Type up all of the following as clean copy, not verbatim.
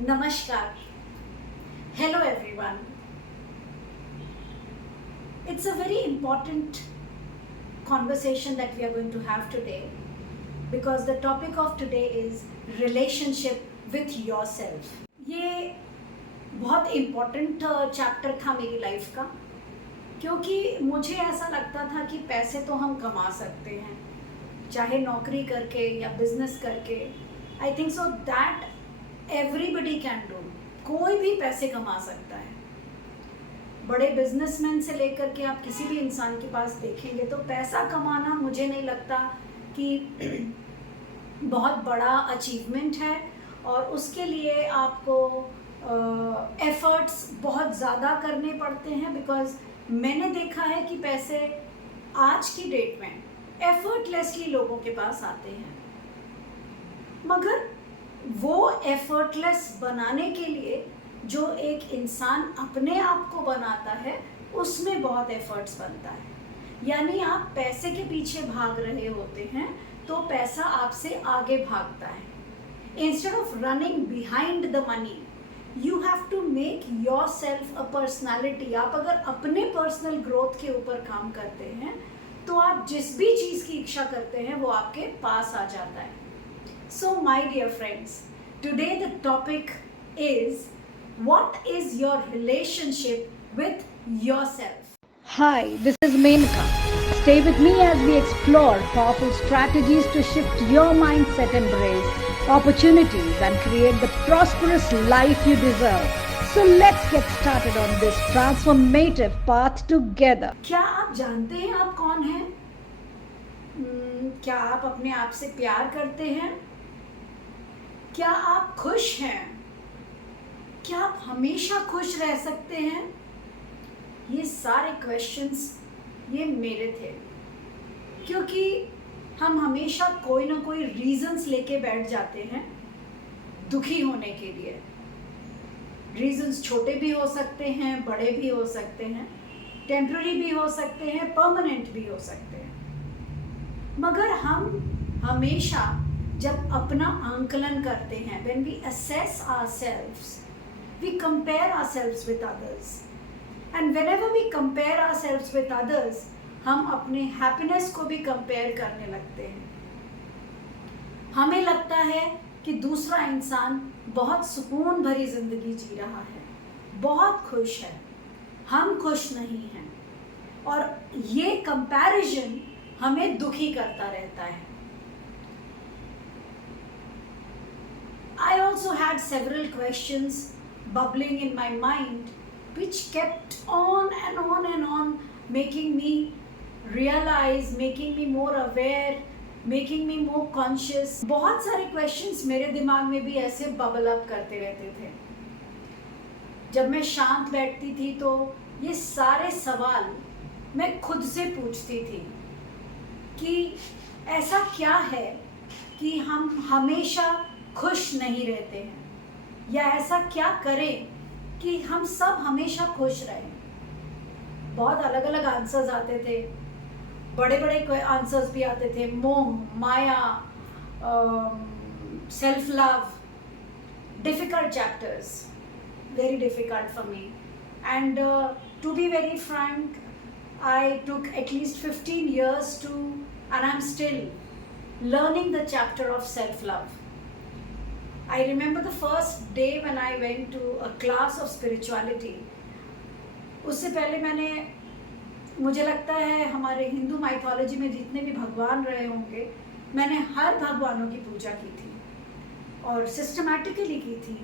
Namaskar. Hello everyone. It's a very important conversation that we are going to have today because the topic of today is relationship with yourself. ये बहुत important chapter था मेरी life का क्योंकि मुझे ऐसा लगता था कि पैसे तो हम कमा सकते हैं चाहे नौकरी करके या बिजनेस करके. I think so that everybody can do. कोई भी पैसे कमा सकता है. बड़े बिजनेसमैन से लेकर के आप किसी भी इंसान के पास देखेंगे तो पैसा कमाना मुझे नहीं लगता कि बहुत बड़ा अचीवमेंट है और उसके लिए आपको एफर्ट्स बहुत ज़्यादा करने पड़ते हैं. बिकॉज मैंने देखा है कि पैसे आज की डेट में एफर्टलेसली लोगों के पास आते हैं, मगर वो एफर्टलेस बनाने के लिए जो एक इंसान अपने आप को बनाता है उसमें बहुत एफर्ट्स बनता है. यानी आप पैसे के पीछे भाग रहे होते हैं तो पैसा आपसे आगे भागता है. Instead of running behind the money you have to make yourself a personality. आप अगर अपने पर्सनल ग्रोथ के ऊपर काम करते हैं तो आप जिस भी चीज़ की इच्छा करते हैं वो आपके पास आ जाता है. So my dear friends, today the topic is what is your relationship with yourself? Hi, this is Menka. Stay with me as we explore powerful strategies to shift your mindset, embrace opportunities and create the prosperous life you deserve. So let's get started on this transformative path together. क्या आप जानते हैं आप कौन हैं? क्या आप अपने आप से प्यार करते हैं? क्या आप खुश हैं? क्या आप हमेशा खुश रह सकते हैं? ये सारे क्वेश्चंस ये मेरे थे क्योंकि हम हमेशा कोई ना कोई रीजंस लेके बैठ जाते हैं दुखी होने के लिए. रीजंस छोटे भी हो सकते हैं, बड़े भी हो सकते हैं, टेम्पररी भी हो सकते हैं, परमानेंट भी हो सकते हैं. मगर हम हमेशा जब अपना आंकलन करते हैं, when we assess ourselves, we compare ourselves with others. And whenever we compare ourselves with others, हम अपने happiness को भी compare करने लगते हैं. हमें लगता है कि दूसरा इंसान बहुत सुकून भरी ज़िंदगी जी रहा है, बहुत खुश है, हम खुश नहीं हैं, और ये कंपैरिजन हमें दुखी करता रहता है. I also had several questions bubbling in my mind which kept on and on and on making me realize, making me more aware, making me more conscious. बहुत सारे questions मेरे दिमाग में भी ऐसे bubble up करते रहते थे. जब मैं शांत बैठती थी तो ये सारे सवाल मैं खुद से पूछती थी कि ऐसा क्या है कि हम हमेशा खुश नहीं रहते हैं, या ऐसा क्या करें कि हम सब हमेशा खुश रहें. बहुत अलग अलग आंसर्स आते थे, बड़े बड़े आंसर्स भी आते थे. मोह, माया, self love, difficult chapters, very difficult for me. And to be very frank, I took at least 15 years to, and I'm still learning the chapter of self-love. I remember the first day when I went to a class of spirituality. उससे पहले मुझे लगता है हमारे Hindu mythology में जितने भी भगवान रहे होंगे, मैंने हर भगवानों की पूजा की थी और सिस्टमैटिकली की थी.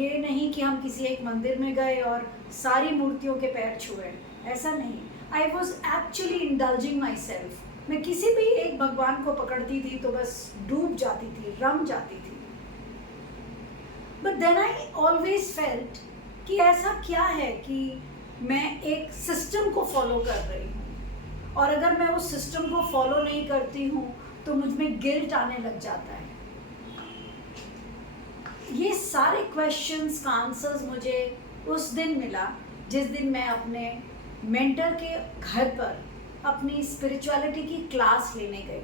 ये नहीं कि हम किसी एक मंदिर में गए और सारी मूर्तियों के पैर छुए, ऐसा नहीं. I was actually indulging myself. मैं किसी भी एक भगवान को पकड़ती थी तो बस डूब जाती थी, रम जाती थी. But then I always felt कि ऐसा क्या है कि मैं एक सिस्टम को फॉलो कर रही हूँ और अगर मैं उस सिस्टम को फॉलो नहीं करती हूँ तो मुझ में गिल्ट आने लग जाता है. ये सारे क्वेश्चंस का आंसर्स मुझे उस दिन मिला जिस दिन मैं अपने मेंटर के घर पर अपनी स्पिरिचुअलिटी की क्लास लेने गई.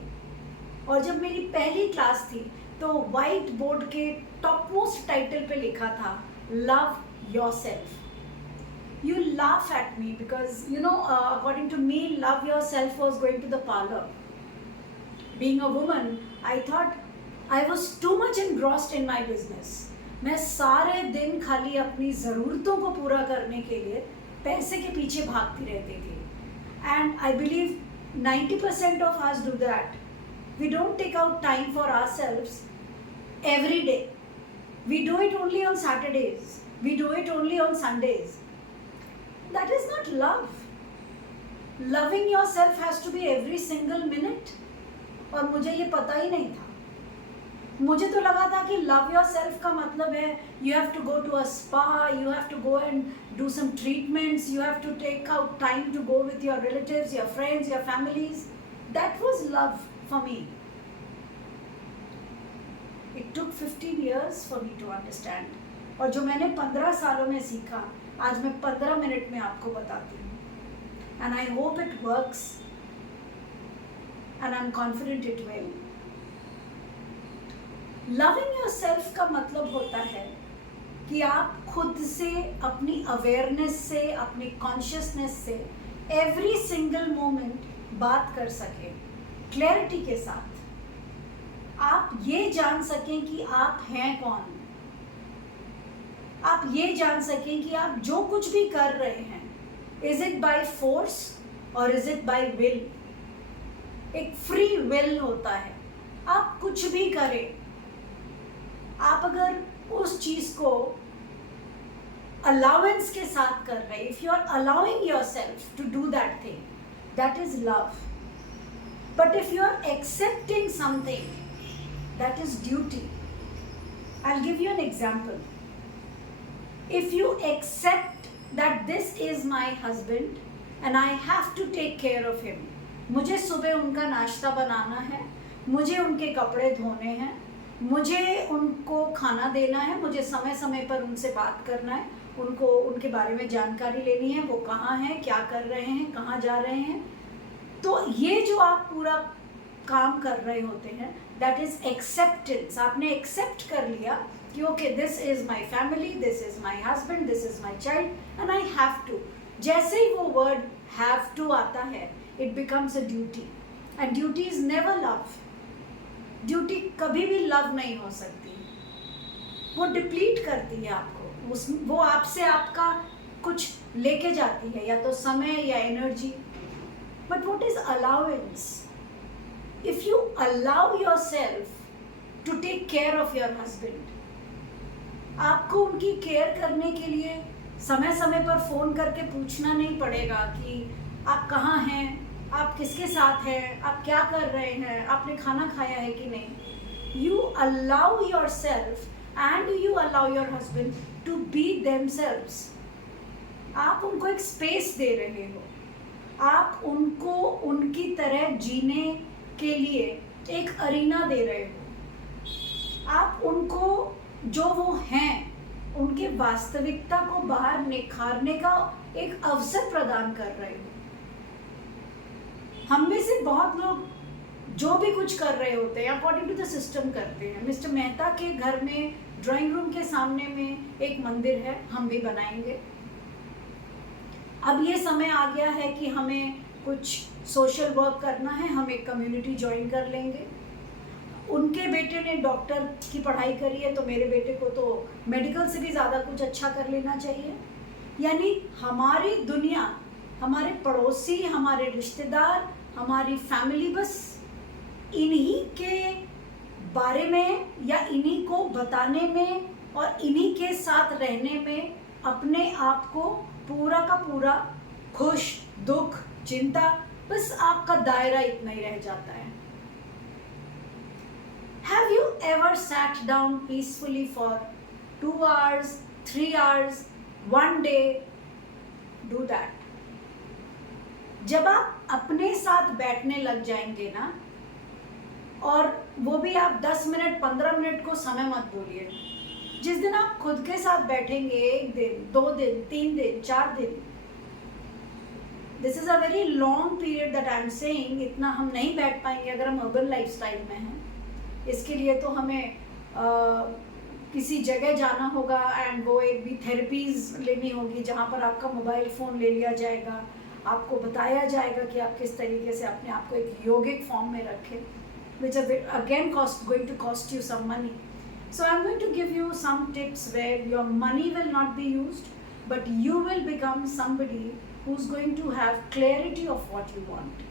और जब मेरी पहली क्लास थी तो वाइट बोर्ड के टॉप मोस्ट टाइटल पे लिखा था love yourself. You laugh at me because according to me, love yourself was going to the parlor. Being a woman, I thought I was too much engrossed in my business. मैं सारे दिन खाली अपनी ज़रूरतों को पूरा करने के लिए पैसे के पीछे भागती रहती थी. And I believe 90% of us do that. We don't take out time for ourselves every day. We do it only on Saturdays. We do it only on Sundays. That is not love. Loving yourself has to be every single minute. और मुझे ये पता ही नहीं था. मुझे तो लगा था कि love yourself का मतलब है you have to go to a spa, you have to go and do some treatments, you have to take out time to go with your relatives, your friends, your families. That was love for me. It took 15 years for me to understand. और जो मैंने 15 सालों में सीखा, आज मैं 15 minute में आपको बताती हूँ. And I hope it works. And I'm confident it will. Loving yourself का मतलब होता है कि आप खुद से, अपनी अवेयरनेस से, अपनी कॉन्शियसनेस से एवरी सिंगल मोमेंट बात कर सकें क्लैरिटी के साथ. आप ये जान सकें कि आप हैं कौन. आप ये जान सकें कि आप जो कुछ भी कर रहे हैं, इज इट बाय फोर्स और इज इट बाय विल. एक फ्री विल होता है. आप कुछ भी करें, आप अगर उस चीज को अलाउंस के साथ कर रहे, if you are allowing yourself to do that thing, that is love. But if you are accepting something, that is duty. I will give you an example. If you accept that this is my husband and I have to take care of him, मुझे सुबह उनका नाश्ता बनाना है, मुझे उनके कपड़े धोने हैं, मुझे उनको खाना देना है, मुझे समय समय पर उनसे बात करना है, उनको उनके बारे में जानकारी लेनी है, वो कहाँ हैं, क्या कर रहे हैं, कहाँ जा रहे हैं. तो ये जो आप पूरा काम कर रहे होते हैं, दैट इज एक्सेप्टेंस. आपने एक्सेप्ट कर लिया कि okay, this is my family, this is my husband, this is my child and I have to. जैसे ही वो वर्ड हैव टू आता है, it becomes a duty. And duty is never love. Duty कभी भी लव नहीं हो सकती. वो डिप्लीट करती है आपको. वो आपसे आपका कुछ लेके जाती है, या तो समय या energy. But what is allowance? If you allow yourself to take care of your husband, आपको उनकी केयर करने के लिए समय समय पर फ़ोन करके पूछना नहीं पड़ेगा कि आप कहाँ हैं, आप किसके साथ हैं, आप क्या कर रहे हैं, आपने खाना खाया है कि नहीं. You allow yourself and you allow your husband to be themselves. आप उनको एक स्पेस दे रहे हो. आप उनको उनकी तरह जीने के लिए एक अरीना दे रहे हो. आप उनको जो वो हैं, उनके वास्तविकता को बाहर निखारने का एक अवसर प्रदान कर रहे हो. हम में से बहुत लोग जो भी कुछ कर रहे होते हैं अकॉर्डिंग टू द सिस्टम करते हैं. मिस्टर मेहता के घर में ड्राइंग रूम के सामने में एक मंदिर है, हम भी बनाएंगे. अब ये समय आ गया है कि हमें कुछ सोशल वर्क करना है, हम एक कम्युनिटी ज्वाइन कर लेंगे. उनके बेटे ने डॉक्टर की पढ़ाई करी है, तो मेरे बेटे को तो मेडिकल से भी ज़्यादा कुछ अच्छा कर लेना चाहिए. यानी हमारी दुनिया, हमारे पड़ोसी, हमारे रिश्तेदार, हमारी फैमिली बस इन्हीं के बारे में या इन्हीं को बताने में और इन्हीं के साथ रहने में अपने आप को पूरा का पूरा खुश, दुख, चिंता, बस आपका दायरा इतना ही रह जाता है. Have you ever sat down peacefully for 2 hours, 3 hours, 1 day? Do that. जब आप अपने साथ बैठने लग जाएंगे ना, और वो भी आप 10 मिनट 15 मिनट को समय मत बोलिए. जिस दिन आप खुद के साथ बैठेंगे, 1 दिन, 2 दिन, 3 दिन, 4 दिन, this is a very long period that I am saying. इतना हम नहीं बैठ पाएंगे अगर हम अर्बन लाइफस्टाइल में हैं. इसके लिए तो हमें किसी जगह जाना होगा एंड वो एक भी थेरेपीज़ लेनी होगी जहाँ पर आपका मोबाइल फ़ोन ले लिया जाएगा, आपको बताया जाएगा कि आप किस तरीके से अपने आप को एक योगिक फॉर्म में रखें, which are again going to cost you some money. So I'm going to give you some tips where your money will not be used, but you will become somebody who's going to have clarity of what you want.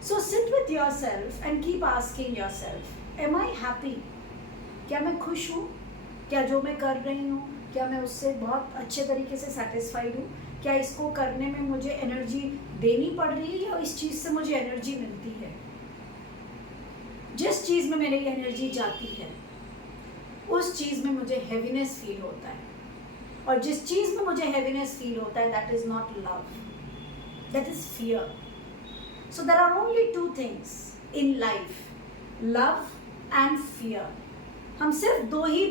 So sit with yourself and keep asking yourself, am I happy? क्या मैं खुश हूँ? क्या जो मैं कर रही हूँ क्या मैं उससे बहुत अच्छे तरीके से सेटिस्फाइड हूँ? क्या इसको करने में मुझे एनर्जी देनी पड़ रही है या इस चीज़ से मुझे एनर्जी मिलती है? जिस चीज़ में मेरी एनर्जी जाती है उस चीज़ में मुझे हैवीनेस फील होता है, और जिस चीज़ में मुझे हैवीनेस फील होता है that is not love, that is fear. So there are only two things in life, love and fear. हम सिर्फ दो ही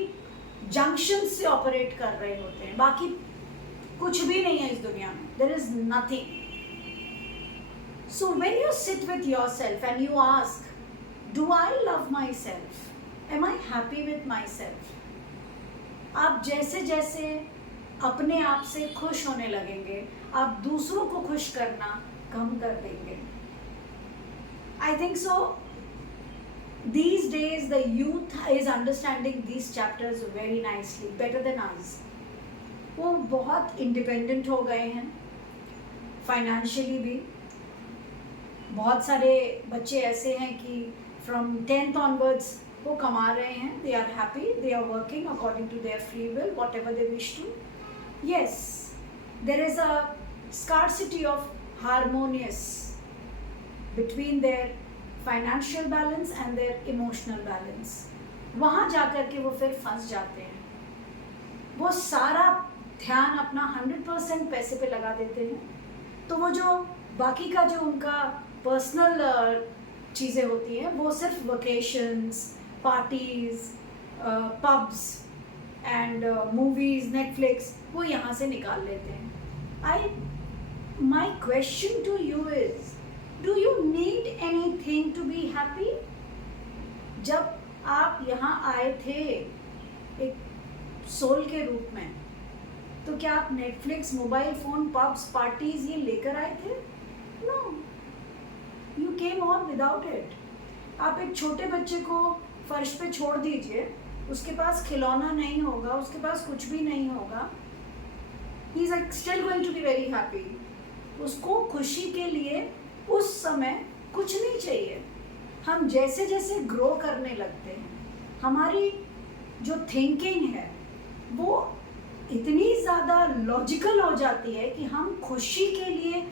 जंक्शन से ऑपरेट कर रहे होते हैं, बाकी कुछ भी नहीं है इस दुनिया में. There is nothing. So when you sit with yourself and you ask, do I love myself? Am I happy with myself? आप जैसे जैसे अपने आप से खुश होने लगेंगे, आप दूसरों को खुश करना कम कर देंगे. I think so these days the youth is understanding these chapters very nicely, better than us. वो बहुत इंडिपेंडेंट हो गए हैं फाइनेंशियली भी. बहुत सारे बच्चे ऐसे हैं कि फ्रॉम 10th onwards वो कमा रहे हैं. They are happy, they are working according to their free will, whatever they wish to. Yes, there is a scarcity of harmonious between their financial balance and their emotional balance. वहाँ जा कर के वो फिर फंस जाते हैं. वो सारा ध्यान अपना 100% पैसे पे लगा देते हैं, तो वो जो बाकी का जो उनका पर्सनल चीज़ें होती हैं वो सिर्फ vacations, parties, pubs and movies, Netflix, वो यहाँ से निकाल लेते हैं. My question to you is, Do you need anything to be happy? जब आप यहाँ आए थे एक सोल के रूप में, तो क्या आप Netflix, mobile phone, pubs, parties ये लेकर आए थे? No, you came on without it. आप एक छोटे बच्चे को फर्श पे छोड़ दीजिए, उसके पास खिलौना नहीं होगा, उसके पास कुछ भी नहीं होगा. He is still going to be very happy. उसको खुशी के लिए उस समय कुछ नहीं चाहिए. हम जैसे जैसे ग्रो करने लगते हैं, हमारी जो थिंकिंग है वो इतनी ज़्यादा लॉजिकल हो जाती है कि हम खुशी के लिए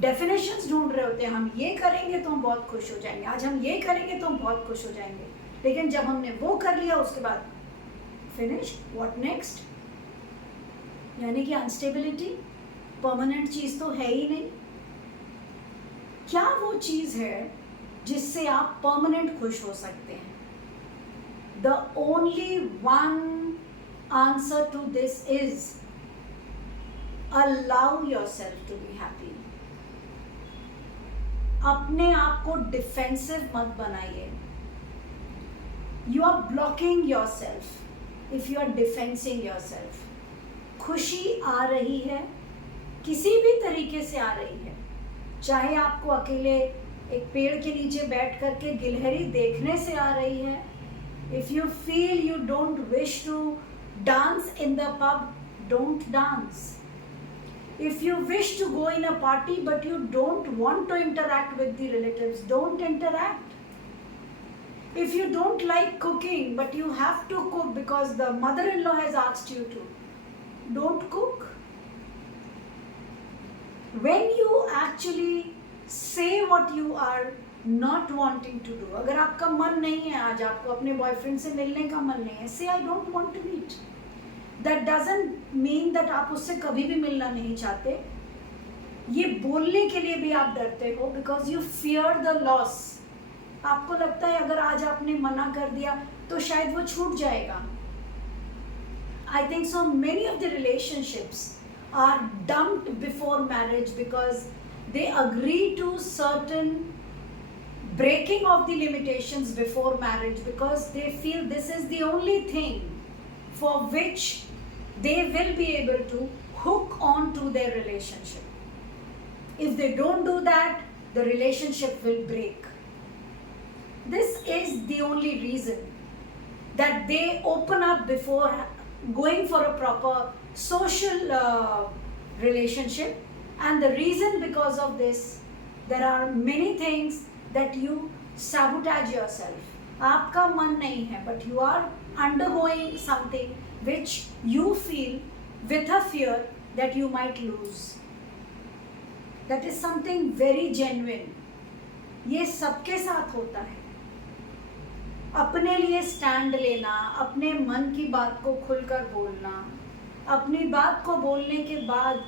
डेफिनेशंस ढूंढ रहे होते हैं. हम ये करेंगे तो हम बहुत खुश हो जाएंगे, आज हम ये करेंगे तो हम बहुत खुश हो जाएंगे. लेकिन जब हमने वो कर लिया उसके बाद फिनिश, व्हाट नेक्स्ट? यानी कि अनस्टेबिलिटी, परमानेंट चीज़ तो है ही नहीं. क्या वो चीज़ है जिससे आप परमानेंट खुश हो सकते हैं? The only one answer to this is allow yourself to be happy. अपने आप को डिफेंसिव मत बनाइए. You are blocking yourself if you are defensing yourself. खुशी आ रही है, किसी भी तरीके से आ रही है, चाहे आपको अकेले एक पेड़ के नीचे बैठ करके गिलहरी देखने से आ रही है. If you feel you don't wish to dance in the pub, don't dance. If you wish to go in a party but you don't want to interact with the relatives, don't interact. If you don't like cooking but you have to cook because the mother in law has asked you to, don't cook. When you actually say what you are not wanting to do, अगर आपका मन नहीं है, आज आपको अपने boyfriend से मिलने का मन नहीं है, say I don't want to meet. That doesn't mean that आप उससे कभी भी मिलना नहीं चाहते. ये बोलने के लिए भी आप डरते हो because you fear the loss. आपको लगता है अगर आज आपने मना कर दिया तो शायद वो छूट जाएगा. I think so many of the relationships are dumped before marriage because they agree to certain breaking of the limitations before marriage because they feel this is the only thing for which they will be able to hook on to their relationship. If they don't do that, the relationship will break. This is the only reason that they open up before going for a proper social relationship. And the reason because of this, there are many things that you sabotage yourself. आपका मन नहीं है, but you are undergoing something which you feel with a fear that you might lose. That is something very genuine. ये सबके साथ होता है. अपने लिए स्टैंड लेना, अपने मन की बात को खुलकर बोलना, अपनी बात को बोलने के बाद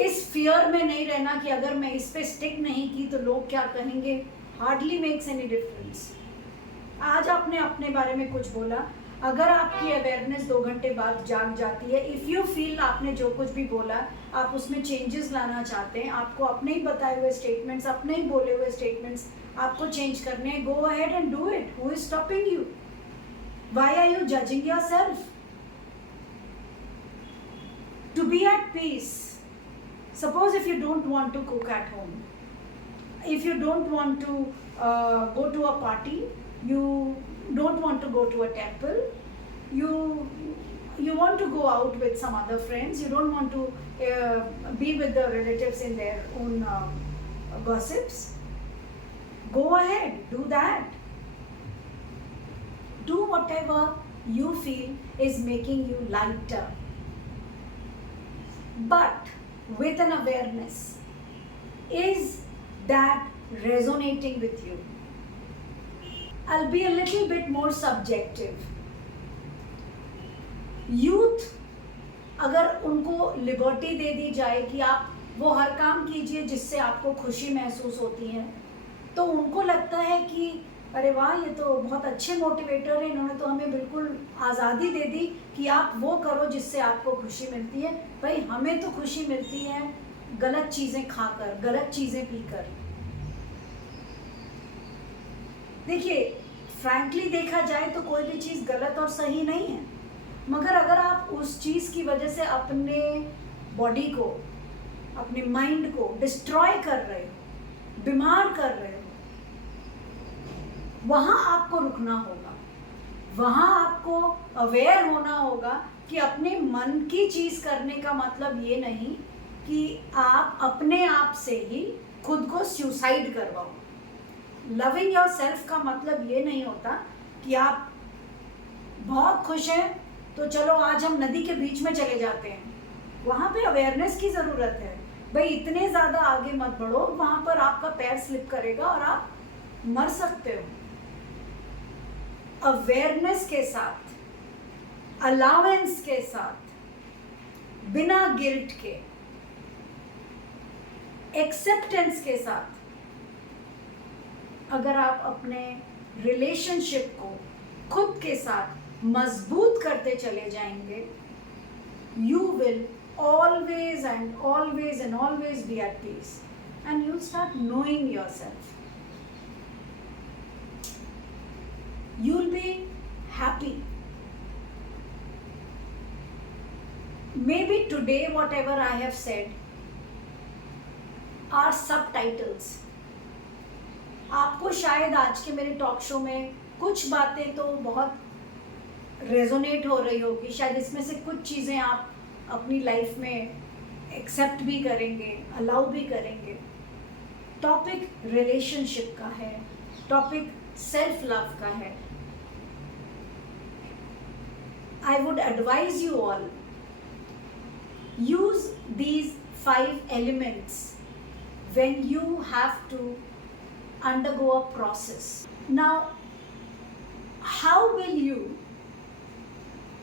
इस फियर में नहीं रहना कि अगर मैं इस पे स्टिक नहीं की तो लोग क्या कहेंगे. Hardly makes any difference. आज आपने अपने बारे में कुछ बोला, अगर आपकी अवेयरनेस 2 घंटे बाद जाग जाती है, इफ़ यू फील आपने जो कुछ भी बोला आप उसमें चेंजेस लाना चाहते हैं, आपको अपने ही बताए हुए स्टेटमेंट्स, अपने ही बोले हुए स्टेटमेंट्स आपको चेंज करने हैं, go ahead and do it. Who is stopping you? Why are you judging yourself? To be at peace. Suppose if you don't want to cook at home, if you don't want to go to a party, you don't want to go to a temple, you want to go out with some other friends, you don't want to be with the relatives in their own gossips, go ahead, do that. Do whatever you feel is making you lighter, but with an awareness. Is that resonating with you? I'll be a little bit more subjective. Youth, अगर उनको liberty दे दी जाए कि आप वो हर काम कीजिए जिससे आपको खुशी महसूस होती है, तो उनको लगता है कि अरे वाह, ये तो बहुत अच्छे मोटिवेटर हैं, इन्होंने तो हमें बिल्कुल आज़ादी दे दी कि आप वो करो जिससे आपको खुशी मिलती है. भाई, हमें तो खुशी मिलती है गलत चीज़ें खाकर, गलत चीज़ें पीकर. देखिए, फ्रैंकली देखा जाए तो कोई भी चीज़ गलत और सही नहीं है, मगर अगर आप उस चीज़ की वजह से अपने बॉडी को, अपने माइंड को डिस्ट्रॉय कर रहे हो, बीमार कर रहे हो, वहाँ आपको रुकना होगा. वहाँ आपको अवेयर होना होगा कि अपने मन की चीज़ करने का मतलब ये नहीं कि आप अपने आप से ही खुद को सुसाइड करवाओ. लविंग योर सेल्फ का मतलब ये नहीं होता कि आप बहुत खुश हैं तो चलो आज हम नदी के बीच में चले जाते हैं. वहाँ पे अवेयरनेस की ज़रूरत है. भाई, इतने ज़्यादा आगे मत बढ़ो, वहाँ पर आपका पैर स्लिप करेगा और आप मर सकते हो. अवेयरनेस के साथ, अलावेंस के साथ, बिना गिल्ट के, एक्सेप्टेंस के साथ, अगर आप अपने रिलेशनशिप को खुद के साथ मजबूत करते चले जाएंगे, you will always and always and always be at peace, and you'll start knowing yourself. You'll be happy. Maybe today whatever I have said are subtitles. आपको शायद आज के मेरे टॉक शो में कुछ बातें तो बहुत रेजोनेट हो रही होगी, शायद इसमें से कुछ चीज़ें आप अपनी लाइफ में एक्सेप्ट भी करेंगे, अलाउ भी करेंगे. टॉपिक रिलेशनशिप का है, टॉपिक सेल्फ लव का है. I would advise you all, use these 5 elements when you have to undergo a process. Now, how will you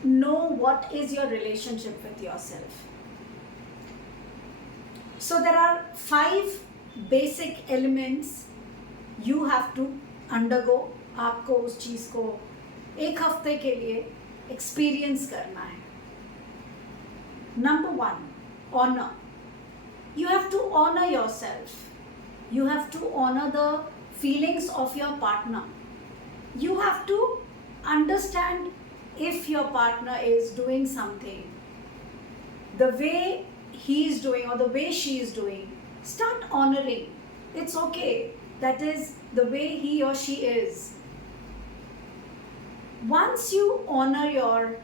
know what is your relationship with yourself? So there are 5 basic elements you have to undergo. आपको उस चीज़ को 1 हफ्ते के लिए experience करना है. Number 1, honor. You have to honor yourself. You have to honor the feelings of your partner. You have to understand if your partner is doing something the way he is doing or the way she is doing. Start honoring. It's okay. That is the way he or she is. Once you honor your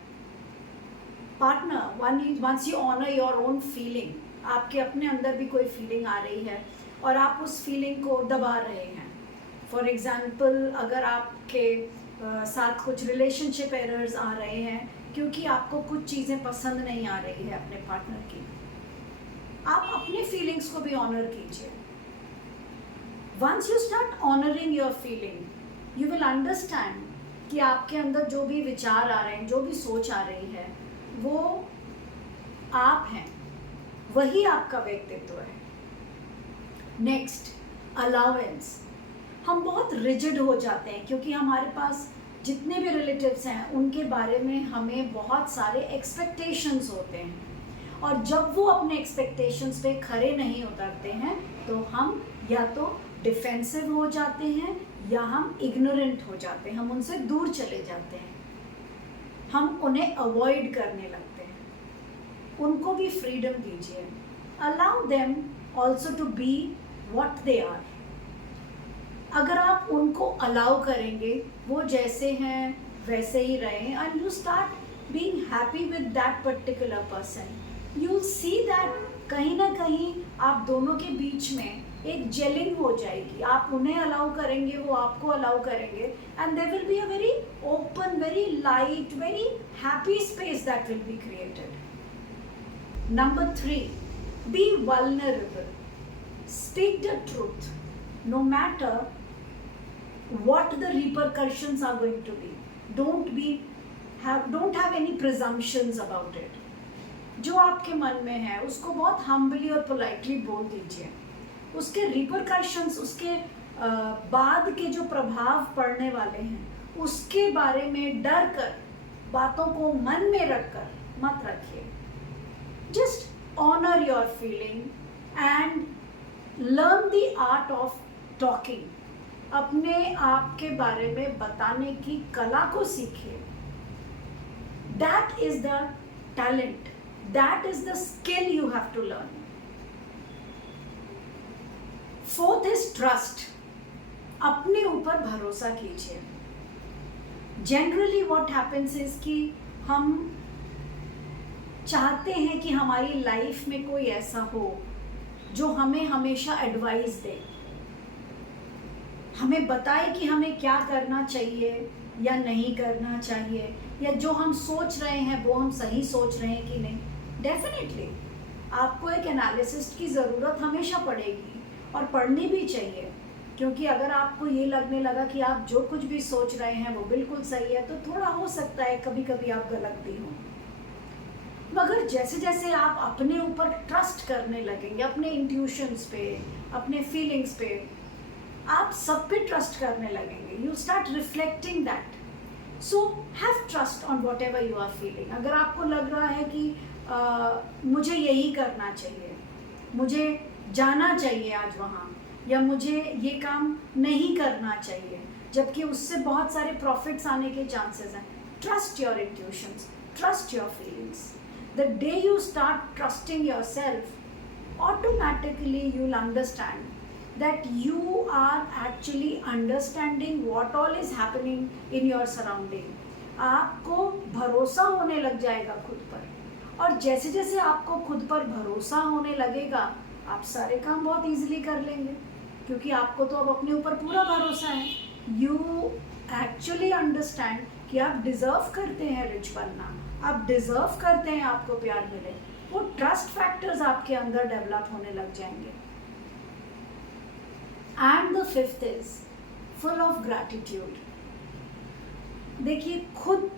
partner, once you honor your own feeling, आपके अपने अंदर भी कोई feeling आ रही है और आप उस फीलिंग को दबा रहे हैं. फॉर एग्जाम्पल, अगर आपके साथ कुछ रिलेशनशिप एरर्स आ रहे हैं क्योंकि आपको कुछ चीज़ें पसंद नहीं आ रही है अपने पार्टनर की, आप अपने फीलिंग्स को भी ऑनर कीजिए. Once you start honouring your feeling, you will understand कि आपके अंदर जो भी विचार आ रहे हैं, जो भी सोच आ रही है, वो आप हैं, वही आपका व्यक्तित्व है. Next, allowance. हम बहुत रिजिड हो जाते हैं क्योंकि हमारे पास जितने भी रिलेटिव्स हैं उनके बारे में हमें बहुत सारे एक्सपेक्टेशंस होते हैं, और जब वो अपने एक्सपेक्टेशंस पे खरे नहीं उतरते हैं तो हम या तो डिफेंसिव हो जाते हैं या हम इग्नोरेंट हो जाते हैं, हम उनसे दूर चले जाते हैं, हम उन्हें अवॉइड करने लगते हैं. उनको भी फ्रीडम दीजिए. Allow them also to be what they are. अगर आप उनको अलाउ करेंगे, वो जैसे हैं वैसे ही रहें, and you start being happy with that particular person, you will see that कहीं ना कहीं आप दोनों के बीच में एक जेलिंग हो जाएगी. आप उन्हें अलाउ करेंगे, वो आपको अलाउ करेंगे, and there will be a very open, very light, very happy space that will be created. Number 3, be vulnerable. Speak the truth, no matter what the repercussions are going to be. Don't have any presumptions about it. जो आपके मन में है उसको बहुत humbly और politely बोल दीजिए. उसके repercussions, उसके बाद के जो प्रभाव पड़ने वाले हैं उसके बारे में डर कर, बातों को मन में रख कर मत रखिए. Just honor your feeling and learn the art of talking. अपने आप के बारे में बताने की कला को सीखिए. That is the talent, that is the skill you have to learn. 4th is trust. अपने ऊपर भरोसा कीजिए. जनरली व्हाट हैपेंस इज कि हम चाहते हैं कि हमारी लाइफ में कोई ऐसा हो जो हमें हमेशा एडवाइस दे, हमें बताए कि हमें क्या करना चाहिए या नहीं करना चाहिए, या जो हम सोच रहे हैं वो हम सही सोच रहे हैं कि नहीं. डेफिनेटली आपको एक एनालिसिस्ट की ज़रूरत हमेशा पड़ेगी और पढ़नी भी चाहिए, क्योंकि अगर आपको ये लगने लगा कि आप जो कुछ भी सोच रहे हैं वो बिल्कुल सही है, तो थोड़ा हो सकता है कभी कभी आप गलत भी हों. मगर जैसे जैसे आप अपने ऊपर ट्रस्ट करने लगेंगे, अपने इंट्यूशंस पे, अपने फीलिंग्स पे, आप सब पे ट्रस्ट करने लगेंगे. You start reflecting that. So have trust on whatever you are feeling. अगर आपको लग रहा है कि मुझे यही करना चाहिए, मुझे जाना चाहिए आज वहाँ, या मुझे ये काम नहीं करना चाहिए, जबकि उससे बहुत सारे प्रॉफिट्स आने के चांसेस हैं, trust your intuitions, trust your feelings. The day you start trusting your self, automatically you'll understand that you are actually understanding what all is happening in your surrounding. आपको भरोसा होने लग जाएगा खुद पर, और जैसे जैसे आपको खुद पर भरोसा होने लगेगा आप सारे काम बहुत इजीली कर लेंगे, क्योंकि आपको तो अब अपने ऊपर पूरा भरोसा है. यू एक्चुअली अंडरस्टैंड कि आप डिज़र्व करते हैं रिच बनना, आप डिज़र्व करते हैं आपको प्यार मिले. वो ट्रस्ट फैक्टर्स आपके अंदर डेवलप होने लग जाएंगे. And the 5th is full of gratitude. देखिए, खुद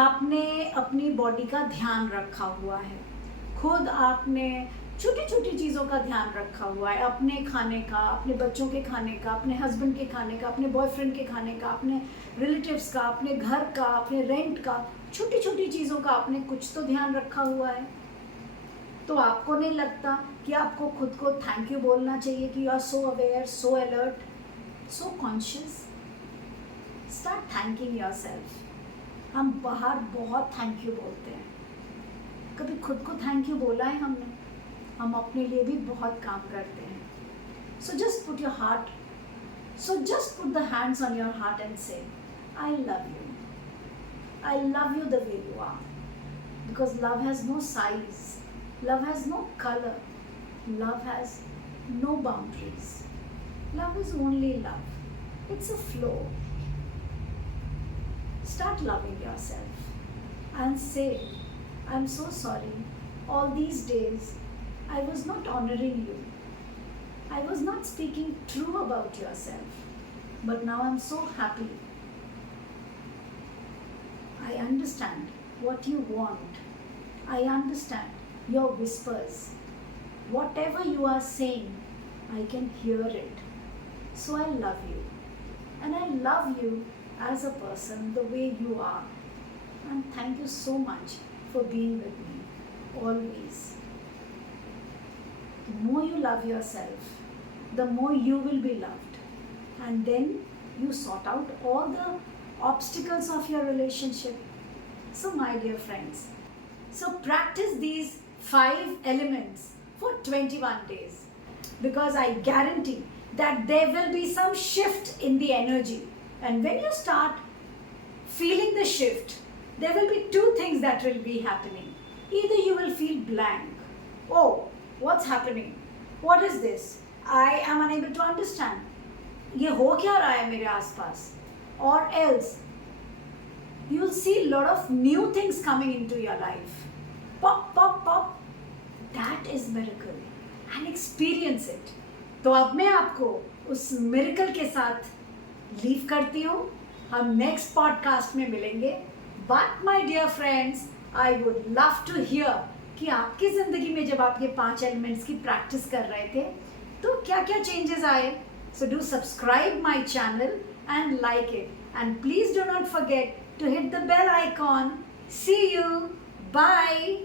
आपने अपनी बॉडी का ध्यान रखा हुआ है, खुद आपने छोटी छोटी चीज़ों का ध्यान रखा हुआ है, अपने खाने का, अपने बच्चों के खाने का, अपने हस्बैंड के खाने का, अपने बॉयफ्रेंड के खाने का, अपने रिलेटिव्स का, अपने घर का, अपने रेंट का, छोटी छोटी चीज़ों का आपने कुछ तो ध्यान रखा हुआ है. तो आपको नहीं लगता कि आपको खुद को थैंक यू बोलना चाहिए कि you are so aware, so alert, so conscious. Start thanking yourself. हम बाहर बहुत थैंक यू बोलते हैं, कभी खुद को थैंक यू बोला है हमने? हम अपने लिए भी बहुत काम करते हैं. So just put the hands on your heart and say, I love you. I love you the way you are. Because love has no size. Love has no color. Love has no boundaries. Love is only love. It's a flow. Start loving yourself and say, I'm so sorry. All these days, I was not honoring you. I was not speaking true about yourself. But now I'm so happy. I understand what you want. I understand your whispers. Whatever you are saying, I can hear it. So I love you. And I love you as a person the way you are. And thank you so much for being with me always. The more you love yourself, the more you will be loved. And then you sort out all the obstacles of your relationship. So my dear friends, so practice these 5 elements for 21 days, because I guarantee that there will be some shift in the energy. And when you start feeling the shift, there will be 2 things that will be happening. Either you will feel blank. Oh, what's happening? What is this? I am unable to understand. ये हो क्या रहा है मेरे आसपास? Or else, you will see a lot of new things coming into your life. Pop, pop, pop. That is miracle. And experience it. तो अब मैं आपको उस miracle के साथ लीव करती हूँ. हम next podcast में मिलेंगे. But my dear friends, I would love to hear कि आपकी ज़िंदगी में जब आप ये 5 elements की practice कर रहे थे, तो क्या क्या changes आए? So do subscribe my channel and like it. And please do not forget to hit the bell icon. See you. Bye.